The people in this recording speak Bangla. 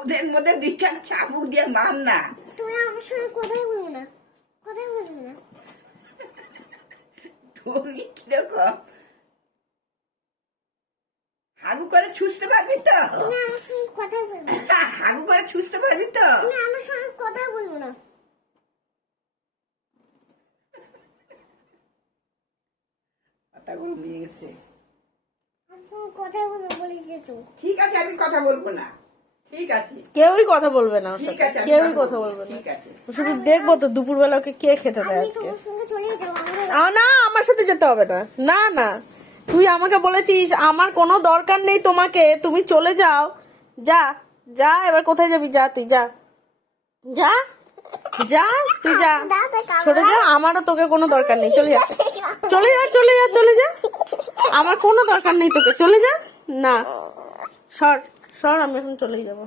ওদের মধ্যে দুইটা চাবুক দিয়ে মার না। তুমি আমার সঙ্গে কথাই বলবো না, কথাই বলবো না। তুমি কিরকম হাগু করে ছুঁচতে পারবি তো? তুমি আমার সঙ্গে কথাই বলবো না। হাগু করে ছুঁচতে পারবি তো? তুমি আমার সঙ্গে কথাই বলবো না। কথাগুলো নিয়ে গেছে। আমার সঙ্গে কথাই বলবো বলেছি তো। ঠিক আছে, আমি কথা বলবো না। ঠিক আছে, কেউই কথা বলবে না ওর ঠিক সাথে, আছে, আমি কেউই কথা বলবে না। ঠিক আছে। শুধু দেখবো তো দুপুরবেলা ওকে কে খেতে দেয় আমি আজকে। তোমার সঙ্গে চলে যাবো। না, আমার সাথে যেতে হবে না। না না, তুই আমাকে বলেছিস আমার কোনো দরকার নেই তোমাকে, তুমি চলে যাও। যা যা, এবার কোথায় যাবি? যা তুই, যা যা যা, তুই যা, সরে যা। আমারও তোকে কোনো দরকার নেই, চলে যা চলে যা চলে যা চলে যা, আমার কোনো দরকার নেই তোকে, চলে যা। না, সর সর, আমি এখন চলেই যাবো।